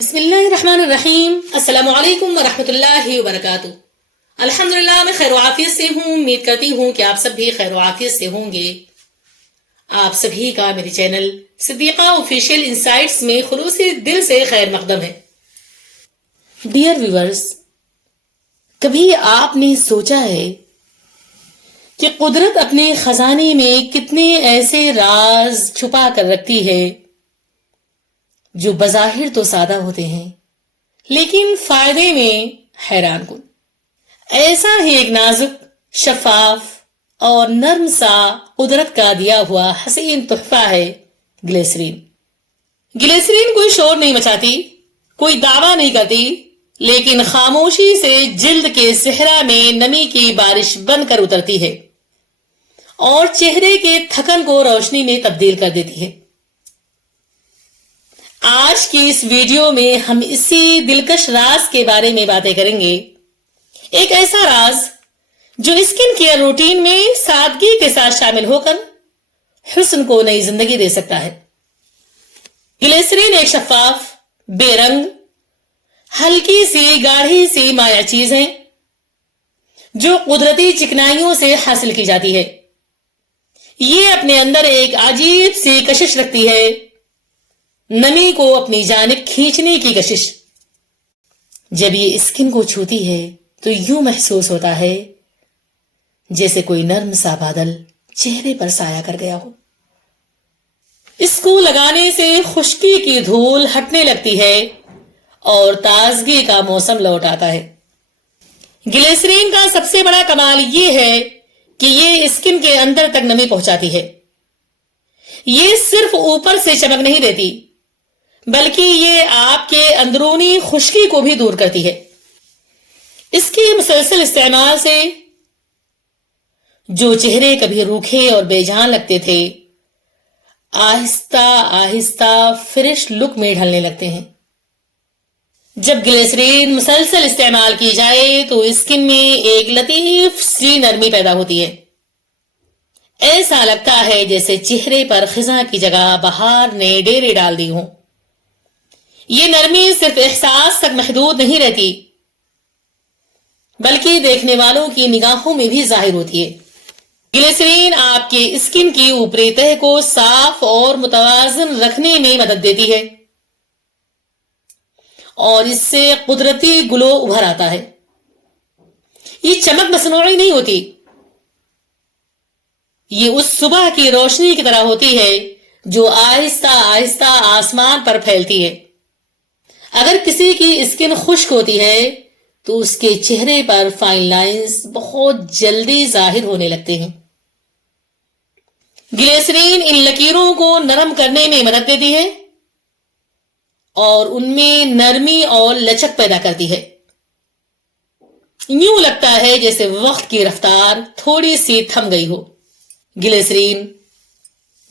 بسم اللہ الرحمن الرحیم۔ السلام علیکم ورحمۃ اللہ وبرکاتہ۔ الحمدللہ میں خیر و عافیت سے ہوں، امید کرتی ہوں کہ آپ سب بھی خیر و عافیت سے ہوں گے۔ آپ سبھی کا میرے چینل صدیقہ آفیشیل انسائٹس میں خلوصی دل سے خیر مقدم ہے۔ ڈیئر ویورز، کبھی آپ نے سوچا ہے کہ قدرت اپنے خزانے میں کتنے ایسے راز چھپا کر رکھتی ہے جو بظاہر تو سادہ ہوتے ہیں لیکن فائدے میں حیران کن۔ ایسا ہی ایک نازک، شفاف اور نرم سا قدرت کا دیا ہوا حسین تحفہ ہے گلیسرین۔ گلیسرین کوئی شور نہیں مچاتی، کوئی دعویٰ نہیں کرتی، لیکن خاموشی سے جلد کے صحرا میں نمی کی بارش بن کر اترتی ہے اور چہرے کے تھکن کو روشنی میں تبدیل کر دیتی ہے۔ آج کی اس ویڈیو میں ہم اسی دلکش راز کے بارے میں باتیں کریں گے، ایک ایسا راز جو اسکن کیئر روٹین میں سادگی کے ساتھ شامل ہو کر حسن کو نئی زندگی دے سکتا ہے۔ گلیسرین ایک شفاف، بے رنگ، ہلکی سی گاڑھی سی مائع چیز ہے جو قدرتی چکنائیوں سے حاصل کی جاتی ہے۔ یہ اپنے اندر ایک عجیب سی کشش رکھتی ہے، نمی کو اپنی جانب کھینچنے کی کشش۔ جب یہ اسکن کو چھوتی ہے تو یوں محسوس ہوتا ہے جیسے کوئی نرم سا بادل چہرے پر سایہ کر گیا ہو۔ اس کو لگانے سے خشکی کی دھول ہٹنے لگتی ہے اور تازگی کا موسم لوٹ آتا ہے۔ گلیسرین کا سب سے بڑا کمال یہ ہے کہ یہ اسکن کے اندر تک نمی پہنچاتی ہے۔ یہ صرف اوپر سے چمک نہیں دیتی بلکہ یہ آپ کے اندرونی خشکی کو بھی دور کرتی ہے۔ اس کے مسلسل استعمال سے جو چہرے کبھی روکھے اور بے جان لگتے تھے آہستہ آہستہ فریش لک میں ڈھلنے لگتے ہیں۔ جب گلیسرین مسلسل استعمال کی جائے تو اسکن میں ایک لطیف سی نرمی پیدا ہوتی ہے۔ ایسا لگتا ہے جیسے چہرے پر خزاں کی جگہ بہار نے ڈیرے ڈال دی ہوں۔ یہ نرمی صرف احساس تک محدود نہیں رہتی بلکہ دیکھنے والوں کی نگاہوں میں بھی ظاہر ہوتی ہے۔ گلیسرین آپ کے اسکن کی اوپری تہہ کو صاف اور متوازن رکھنے میں مدد دیتی ہے اور اس سے قدرتی گلو ابھر آتا ہے۔ یہ چمک مصنوعی نہیں ہوتی، یہ اس صبح کی روشنی کی طرح ہوتی ہے جو آہستہ آہستہ آسمان پر پھیلتی ہے۔ اگر کسی کی اسکن خشک ہوتی ہے تو اس کے چہرے پر فائن لائنز بہت جلدی ظاہر ہونے لگتے ہیں۔ گلیسرین ان لکیروں کو نرم کرنے میں مدد دیتی ہے اور ان میں نرمی اور لچک پیدا کرتی ہے۔ یوں لگتا ہے جیسے وقت کی رفتار تھوڑی سی تھم گئی ہو۔ گلیسرین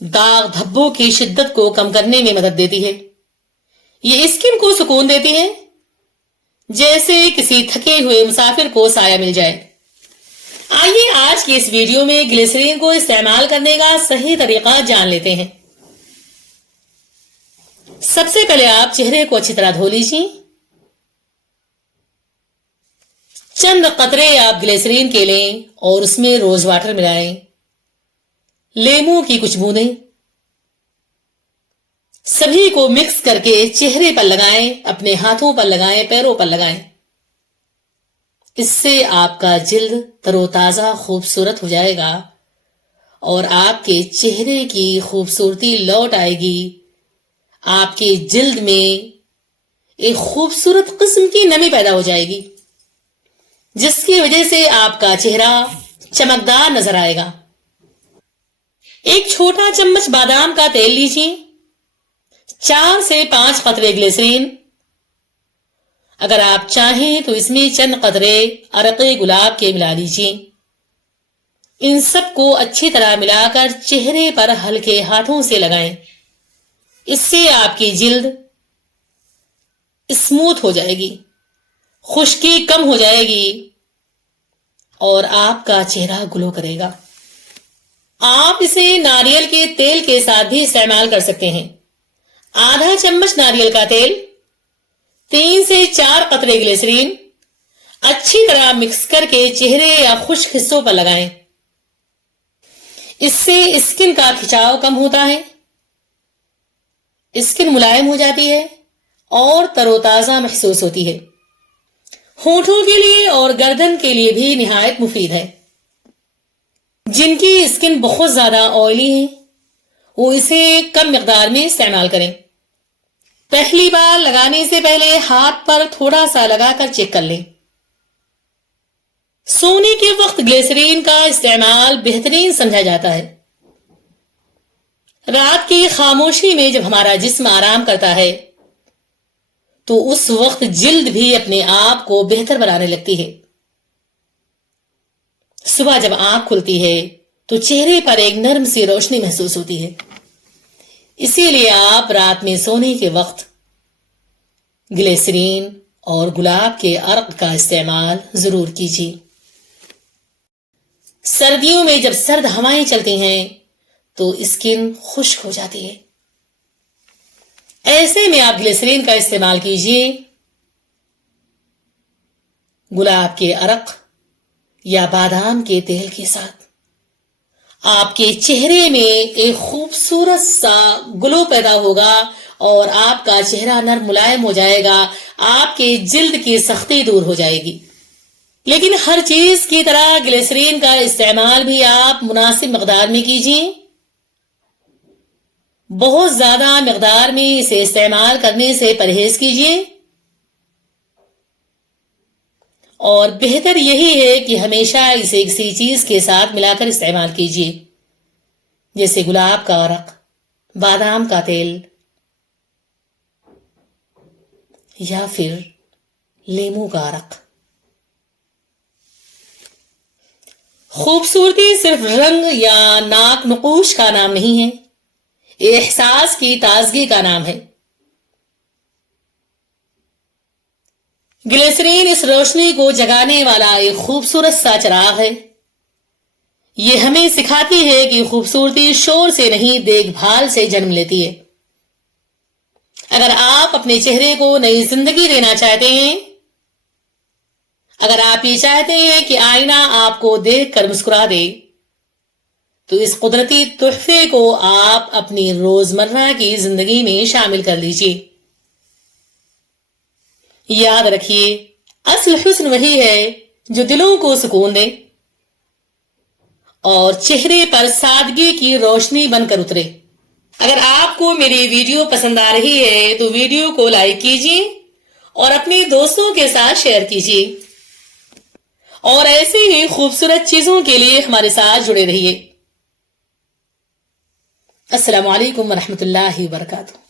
داغ دھبوں کی شدت کو کم کرنے میں مدد دیتی ہے۔ یہ اسکن کو سکون دیتی ہے جیسے کسی تھکے ہوئے مسافر کو سایہ مل جائے۔ آئیے آج کی اس ویڈیو میں گلیسرین کو استعمال کرنے کا صحیح طریقہ جان لیتے ہیں۔ سب سے پہلے آپ چہرے کو اچھی طرح دھو لیجیے۔ چند قطرے آپ گلیسرین کے لیں اور اس میں روز واٹر ملائیں، لیموں کی کچھ بوندیں، سبھی کو مکس کر کے چہرے پر لگائیں، اپنے ہاتھوں پر لگائیں، پیروں پر لگائیں۔ اس سے آپ کا جلد تر و تازہ خوبصورت ہو جائے گا اور آپ کے چہرے کی خوبصورتی لوٹ آئے گی۔ آپ کے جلد میں ایک خوبصورت قسم کی نمی پیدا ہو جائے گی جس کی وجہ سے آپ کا چہرہ چمکدار نظر آئے گا۔ ایک چھوٹا چمچ بادام کا تیل لیجیے، 4 سے 5 قطرے گلیسرین، اگر آپ چاہیں تو اس میں چند قطرے عرق گلاب کے ملا لیجیے۔ ان سب کو اچھی طرح ملا کر چہرے پر ہلکے ہاتھوں سے لگائیں۔ اس سے آپ کی جلد اسموتھ ہو جائے گی، خشکی کم ہو جائے گی اور آپ کا چہرہ گلو کرے گا۔ آپ اسے ناریل کے تیل کے ساتھ بھی استعمال کر سکتے ہیں۔ آدھا چمچ ناریل کا تیل، 3 سے 4 قطرے گلیسرین اچھی طرح مکس کر کے چہرے یا خشک حصوں پر لگائیں. اس سے اسکن کا کھچاؤ کم ہوتا ہے، اسکن ملائم ہو جاتی ہے اور تر و تازہ محسوس ہوتی ہے. ہونٹوں کے لیے اور گردن کے لیے بھی نہایت مفید ہے. جن کی اسکن بہت زیادہ آئلی ہے وہ اسے کم مقدار میں استعمال کریں. پہلی بار لگانے سے پہلے ہاتھ پر تھوڑا سا لگا کر چیک کر لیں. سونے کے وقت گلیسرین کا استعمال بہترین سمجھا جاتا ہے. رات کی خاموشی میں جب ہمارا جسم آرام کرتا ہے تو اس وقت جلد بھی اپنے آپ کو بہتر بنانے لگتی ہے. صبح جب آنکھ کھلتی ہے تو چہرے پر ایک نرم سی روشنی محسوس ہوتی ہے. اسی لیے آپ رات میں سونے کے وقت گلیسرین اور گلاب کے عرق کا استعمال ضرور کیجیے. سردیوں میں جب سرد ہوائیں چلتی ہیں تو اسکن خشک ہو جاتی ہے. ایسے میں آپ گلیسرین کا استعمال کیجیے. گلاب کے عرق یا بادام کے تیل کے ساتھ آپ کے چہرے میں ایک خوبصورت سا گلو پیدا ہوگا اور آپ کا چہرہ نرم ملائم ہو جائے گا. آپ کے جلد کی سختی دور ہو جائے گی. لیکن ہر چیز کی طرح گلیسرین کا استعمال بھی آپ مناسب مقدار میں کیجیے. بہت زیادہ مقدار میں اسے استعمال کرنے سے پرہیز کیجیے اور بہتر یہی ہے کہ ہمیشہ اسے کسی چیز کے ساتھ ملا کر استعمال کیجیے، جیسے گلاب کا عرق، بادام کا تیل یا پھر لیموں کا عرق. خوبصورتی صرف رنگ یا ناک نقوش کا نام نہیں ہے، یہ احساس کی تازگی کا نام ہے. گلیسرین اس روشنی کو جگانے والا ایک خوبصورت سا چراغ ہے. یہ ہمیں سکھاتی ہے کہ خوبصورتی شور سے نہیں دیکھ بھال سے جنم لیتی ہے. اگر آپ اپنے چہرے کو نئی زندگی دینا چاہتے ہیں، اگر آپ یہ چاہتے ہیں کہ آئینہ آپ کو دیکھ کر مسکرا دے، تو اس قدرتی تحفے کو آپ اپنی روزمرہ کی زندگی میں شامل کر لیجیے. یاد رکھیے، اصل حسن وہی ہے جو دلوں کو سکون دے اور چہرے پر سادگی کی روشنی بن کر اترے. اگر آپ کو میری ویڈیو پسند آ رہی ہے تو ویڈیو کو لائک کیجیے اور اپنے دوستوں کے ساتھ شیئر کیجیے، اور ایسے ہی خوبصورت چیزوں کے لیے ہمارے ساتھ جڑے رہیے. السلام علیکم ورحمۃ اللہ وبرکاتہ.